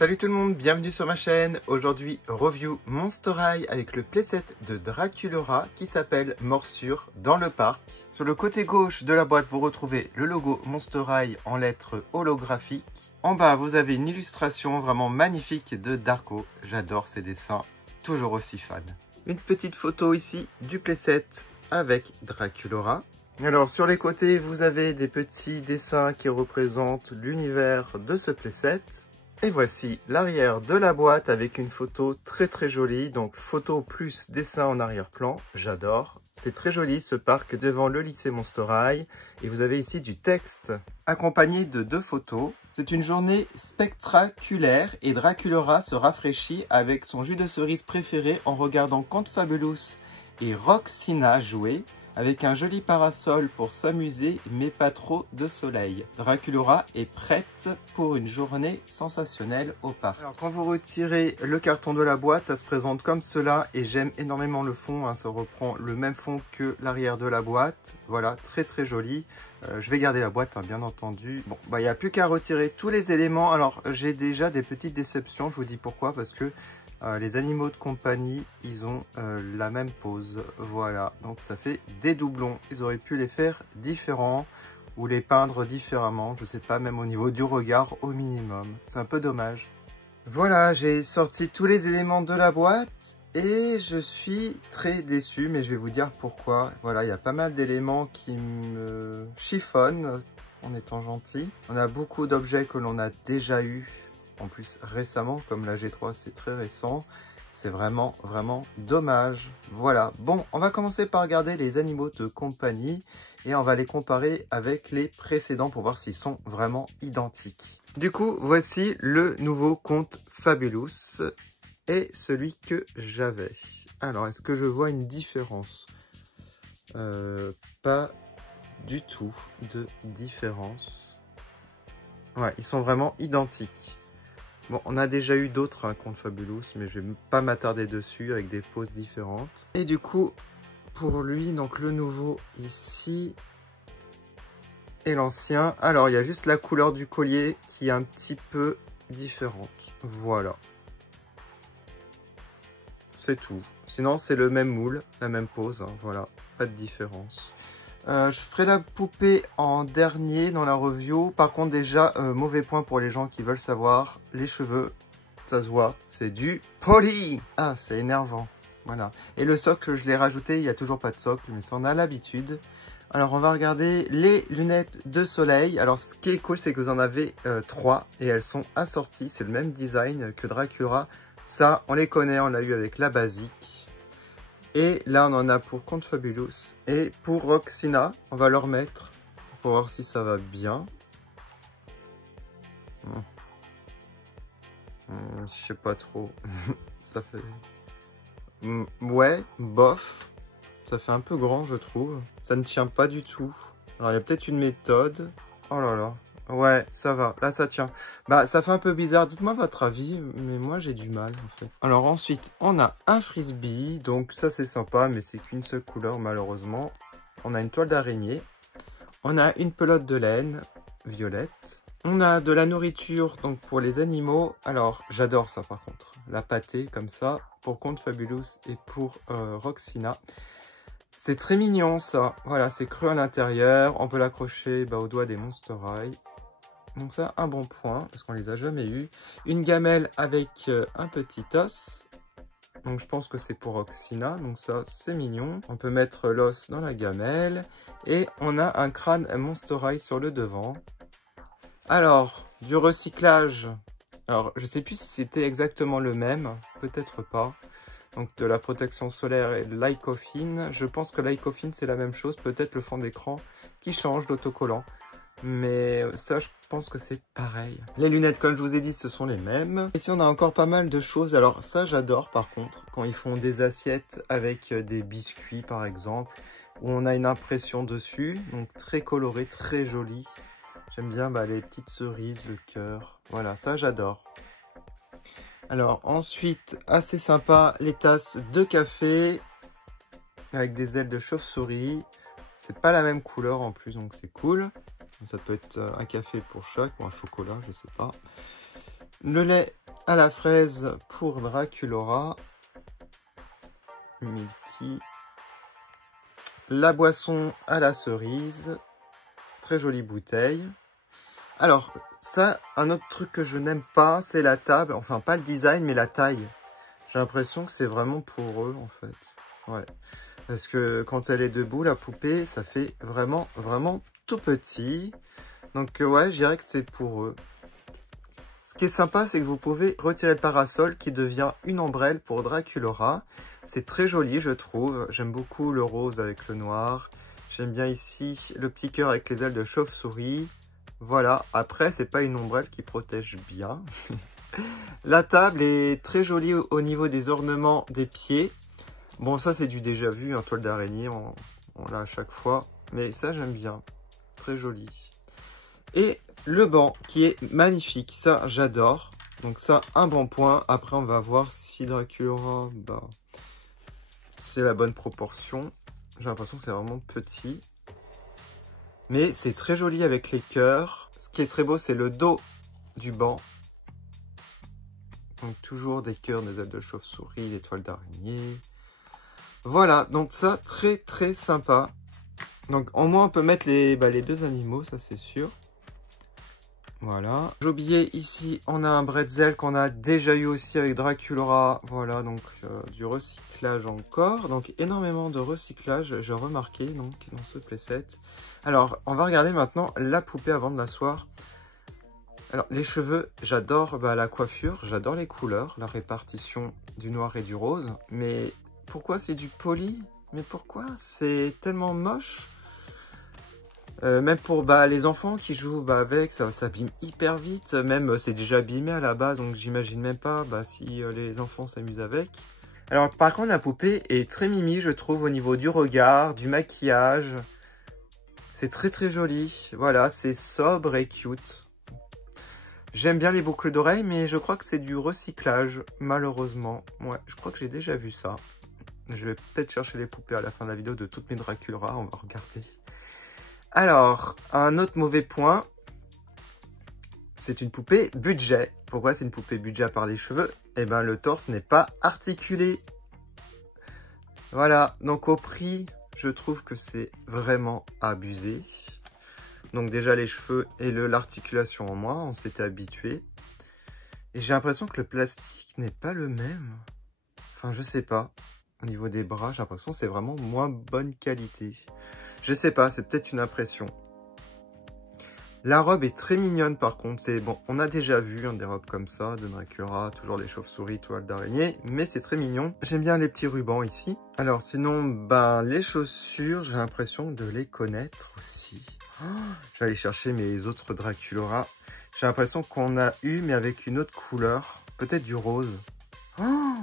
Salut tout le monde, bienvenue sur ma chaîne. Aujourd'hui, review Monster High avec le playset de Draculaura qui s'appelle Morsure dans le parc. Sur le côté gauche de la boîte, vous retrouvez le logo Monster High en lettres holographiques. En bas, vous avez une illustration vraiment magnifique de Darko. J'adore ses dessins, toujours aussi fan. Une petite photo ici du playset avec Draculaura. Alors sur les côtés, vous avez des petits dessins qui représentent l'univers de ce playset. Et voici l'arrière de la boîte avec une photo très jolie. Donc photo plus dessin en arrière-plan, j'adore. C'est très joli ce parc devant le lycée Monster High. Et vous avez ici du texte accompagné de 2 photos. C'est une journée spectaculaire et Draculaura se rafraîchit avec son jus de cerise préféré en regardant Conte Fabulous et Roxina jouer. Avec un joli parasol pour s'amuser, mais pas trop de soleil. Draculaura est prête pour une journée sensationnelle au parc. Alors quand vous retirez le carton de la boîte, ça se présente comme cela et j'aime énormément le fond. Hein, ça reprend le même fond que l'arrière de la boîte. Voilà, très joli. Je vais garder la boîte, hein, bien entendu. Bon, il n'y a plus qu'à retirer tous les éléments. Alors j'ai déjà des petites déceptions, je vous dis pourquoi, parce que les animaux de compagnie, ils ont la même pose, voilà, donc ça fait des doublons. Ils auraient pu les faire différents ou les peindre différemment, je sais pas, même au niveau du regard au minimum. C'est un peu dommage. Voilà, j'ai sorti tous les éléments de la boîte et je suis très déçu, mais je vais vous dire pourquoi. Voilà, il y a pas mal d'éléments qui me chiffonnent en étant gentil. On a beaucoup d'objets que l'on a déjà eu. En plus récemment, comme la G3 c'est très récent, c'est vraiment dommage. Voilà, bon, on va commencer par regarder les animaux de compagnie et on va les comparer avec les précédents pour voir s'ils sont vraiment identiques. Du coup, voici le nouveau Conte Fabulous et celui que j'avais. Alors, est-ce que je vois une différence? Pas du tout de différence. Ouais, ils sont vraiment identiques. Bon, on a déjà eu d'autres Conte Fabulous, mais je vais pas m'attarder dessus avec des poses différentes. Et du coup, pour lui, donc le nouveau ici et l'ancien. Alors, il y a juste la couleur du collier qui est un petit peu différente. Voilà. C'est tout. Sinon, c'est le même moule, la même pose. Hein, voilà, pas de différence. Je ferai la poupée en dernier dans la review. Par contre, déjà, mauvais point pour les gens qui veulent savoir. Les cheveux, ça se voit, c'est du poli. Ah, c'est énervant. Voilà. Et le socle, je l'ai rajouté. Il n'y a toujours pas de socle, mais ça, on a l'habitude. Alors, on va regarder les lunettes de soleil. Alors, ce qui est cool, c'est que vous en avez 3 et elles sont assorties. C'est le même design que Draculaura. Ça, on les connaît, on l'a eu avec la basique. Et là, on en a pour Conte Fabulous et pour Roxina. On va leur mettre pour voir si ça va bien. Je sais pas trop. Ça fait... Ouais, bof. Ça fait un peu grand, je trouve. Ça ne tient pas du tout. Alors, il y a peut-être une méthode. Oh là là. Ouais, ça va. Là, ça tient. Bah, ça fait un peu bizarre. Dites-moi votre avis, mais moi, j'ai du mal, en fait. Alors, ensuite, on a un frisbee. Donc, ça, c'est sympa, mais c'est qu'une seule couleur, malheureusement. On a une toile d'araignée. On a une pelote de laine, violette. On a de la nourriture, donc, pour les animaux. Alors, j'adore ça, par contre. La pâtée, comme ça, pour Conte Fabulous et pour Roxina. C'est très mignon, ça. Voilà, c'est creux à l'intérieur. On peut l'accrocher au doigt des Monster High. Donc ça, un bon point, parce qu'on les a jamais eu. Une gamelle avec un petit os. Donc je pense que c'est pour Roxina. Donc ça, c'est mignon. On peut mettre l'os dans la gamelle. Et on a un crâne Monster High sur le devant. Alors, du recyclage. Alors, je sais plus si c'était exactement le même. Peut-être pas. Donc de la protection solaire et de l'Icoffin. Je pense que l'Icoffin, c'est la même chose. Peut-être le fond d'écran qui change d'autocollant. Mais ça, je pense que c'est pareil. Les lunettes, comme je vous ai dit, ce sont les mêmes. Ici, on a encore pas mal de choses. Alors ça, j'adore par contre, quand ils font des assiettes avec des biscuits, par exemple, où on a une impression dessus. Donc très coloré, très joli. J'aime bien les petites cerises, le cœur. Voilà, ça, j'adore. Alors ensuite, assez sympa, les tasses de café avec des ailes de chauve-souris. C'est pas la même couleur en plus, donc c'est cool. Ça peut être un café pour chaque ou un chocolat, je sais pas. Le lait à la fraise pour Draculaura. Milky. La boisson à la cerise. Très jolie bouteille. Alors, ça, un autre truc que je n'aime pas, c'est la table. Enfin, pas le design, mais la taille. J'ai l'impression que c'est vraiment pour eux, en fait. Ouais. Parce que quand elle est debout, la poupée, ça fait vraiment, vraiment tout petit. Donc, ouais, je dirais que c'est pour eux. Ce qui est sympa, c'est que vous pouvez retirer le parasol qui devient une ombrelle pour Draculaura. C'est très joli, je trouve. J'aime beaucoup le rose avec le noir. J'aime bien ici le petit cœur avec les ailes de chauve-souris. Voilà. Après, c'est pas une ombrelle qui protège bien. La table est très jolie au niveau des ornements des pieds. Bon, ça, c'est du déjà vu, un toile d'araignée. On l'a à chaque fois. Mais ça, j'aime bien. Très joli. Et le banc qui est magnifique, ça j'adore. Donc ça, un bon point. Après, on va voir si Draculaura, bah, c'est la bonne proportion. J'ai l'impression que c'est vraiment petit. Mais c'est très joli avec les cœurs. Ce qui est très beau, c'est le dos du banc. Donc toujours des cœurs, des ailes de chauve-souris, des toiles d'araignée. Voilà, donc ça, très très sympa. Donc au moins, on peut mettre les deux animaux, ça c'est sûr. Voilà. J'ai oublié, ici, on a un bretzel qu'on a déjà eu aussi avec Draculaura. Voilà, donc du recyclage encore. Donc énormément de recyclage, j'ai remarqué donc dans ce playset. Alors, on va regarder maintenant la poupée avant de l'asseoir. Alors, les cheveux, j'adore la coiffure, j'adore les couleurs, la répartition du noir et du rose. Mais pourquoi c'est du poli? Mais pourquoi? C'est tellement moche. Même pour les enfants qui jouent avec, ça s'abîme hyper vite. Même c'est déjà abîmé à la base, donc j'imagine même pas si les enfants s'amusent avec. Alors par contre, la poupée est très mimi, je trouve, au niveau du regard, du maquillage. C'est très très joli. Voilà, c'est sobre et cute. J'aime bien les boucles d'oreilles, mais je crois que c'est du recyclage, malheureusement. Ouais, je crois que j'ai déjà vu ça. Je vais peut-être chercher les poupées à la fin de la vidéo de toutes mes Draculaura, on va regarder. Alors, un autre mauvais point, c'est une poupée budget. Pourquoi c'est une poupée budget à part les cheveux? Eh bien, le torse n'est pas articulé. Voilà, donc au prix, je trouve que c'est vraiment abusé. Donc déjà les cheveux et l'articulation en moins, on s'était habitué. Et j'ai l'impression que le plastique n'est pas le même. Enfin, je sais pas. Au niveau des bras, j'ai l'impression que c'est vraiment moins bonne qualité. Je sais pas, c'est peut-être une impression. La robe est très mignonne par contre. Bon, on a déjà vu des robes comme ça, de Draculaura, toujours les chauves-souris, toiles d'araignée, mais c'est très mignon. J'aime bien les petits rubans ici. Alors sinon, les chaussures, j'ai l'impression de les connaître aussi. Oh, je vais aller chercher mes autres Draculaura. J'ai l'impression qu'on a eu, mais avec une autre couleur, peut-être du rose. Oh,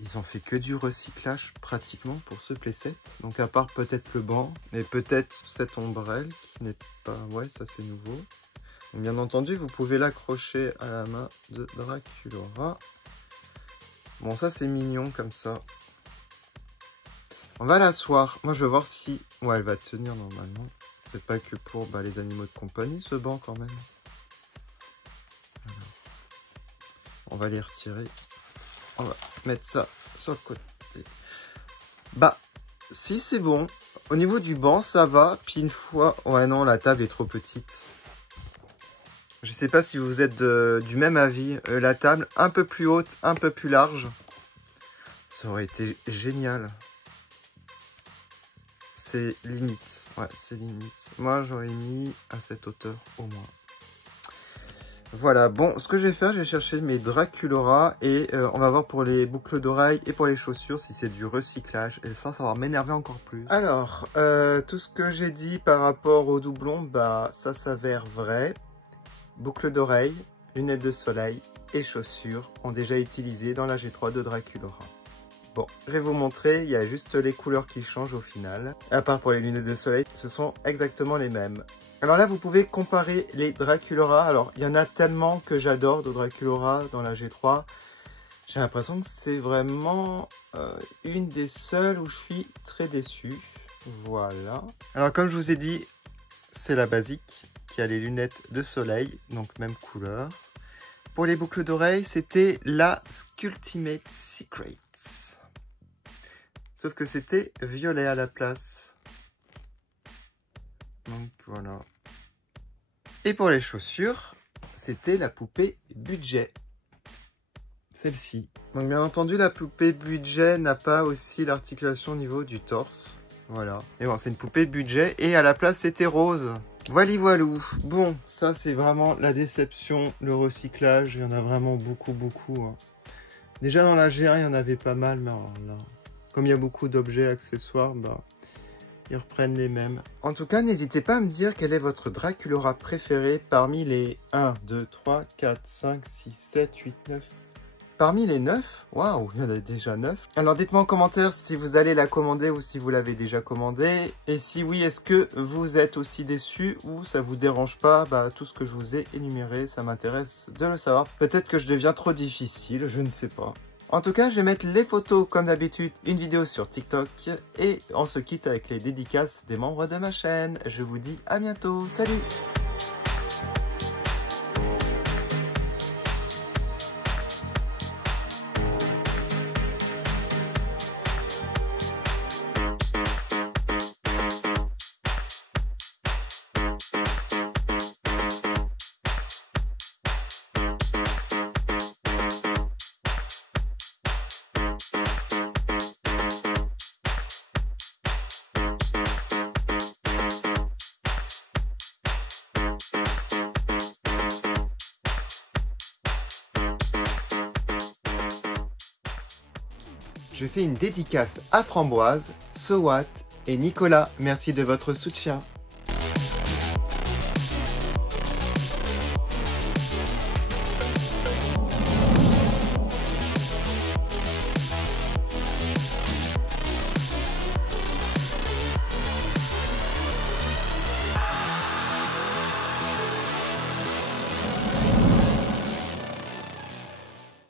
ils ont fait que du recyclage pratiquement pour ce playset. Donc à part peut-être le banc et peut-être cette ombrelle qui n'est pas... Ouais, ça c'est nouveau. Donc, bien entendu, vous pouvez l'accrocher à la main de Draculaura. Bon, ça c'est mignon comme ça. On va l'asseoir. Moi je veux voir si... Ouais, elle va tenir normalement. C'est pas que pour les animaux de compagnie ce banc quand même. Alors, on va les retirer. On va mettre ça sur le côté. Si c'est bon. Au niveau du banc, ça va. Puis une fois... Ouais, non, la table est trop petite. Je sais pas si vous êtes du même avis. La table, un peu plus haute, un peu plus large. Ça aurait été génial. C'est limite. Ouais, c'est limite. Moi, j'aurais mis à cette hauteur au moins. Voilà, bon, ce que je vais faire, je vais chercher mes Draculaura et on va voir pour les boucles d'oreilles et pour les chaussures si c'est du recyclage. Et ça va m'énerver encore plus. Alors, tout ce que j'ai dit par rapport au doublon, ça s'avère vrai. Boucles d'oreilles, lunettes de soleil et chaussures ont déjà utilisé dans la G3 de Draculaura. Bon, je vais vous montrer, il y a juste les couleurs qui changent au final. À part pour les lunettes de soleil, ce sont exactement les mêmes. Alors là, vous pouvez comparer les Draculaura. Alors, il y en a tellement que j'adore de Draculaura dans la G3. J'ai l'impression que c'est vraiment une des seules où je suis très déçu. Voilà. Alors, comme je vous ai dit, c'est la basique qui a les lunettes de soleil, donc même couleur. Pour les boucles d'oreilles, c'était la Sculptimate Secrets. Sauf que c'était violet à la place. Donc voilà. Et pour les chaussures, c'était la poupée budget. Celle-ci. Donc bien entendu, la poupée budget n'a pas aussi l'articulation au niveau du torse. Voilà. Mais bon, c'est une poupée budget. Et à la place, c'était rose. Voilà, voilou. Bon, ça c'est vraiment la déception, le recyclage. Il y en a vraiment beaucoup, beaucoup. Hein. Déjà dans la G1, il y en avait pas mal, mais alors là, comme il y a beaucoup d'objets, accessoires, bah, ils reprennent les mêmes. En tout cas, n'hésitez pas à me dire quel est votre Draculaura préféré parmi les 1, 2, 3, 4, 5, 6, 7, 8, 9... Parmi les 9, waouh, il y en a déjà 9. Alors dites-moi en commentaire si vous allez la commander ou si vous l'avez déjà commandée. Et si oui, est-ce que vous êtes aussi déçu ou ça vous dérange pas? Bah, tout ce que je vous ai énuméré, ça m'intéresse de le savoir. Peut-être que je deviens trop difficile, je ne sais pas. En tout cas, je vais mettre les photos comme d'habitude, une vidéo sur TikTok. Et on se quitte avec les dédicaces des membres de ma chaîne. Je vous dis à bientôt, salut! Je fais une dédicace à Framboise, Sowat et Nicolas. Merci de votre soutien.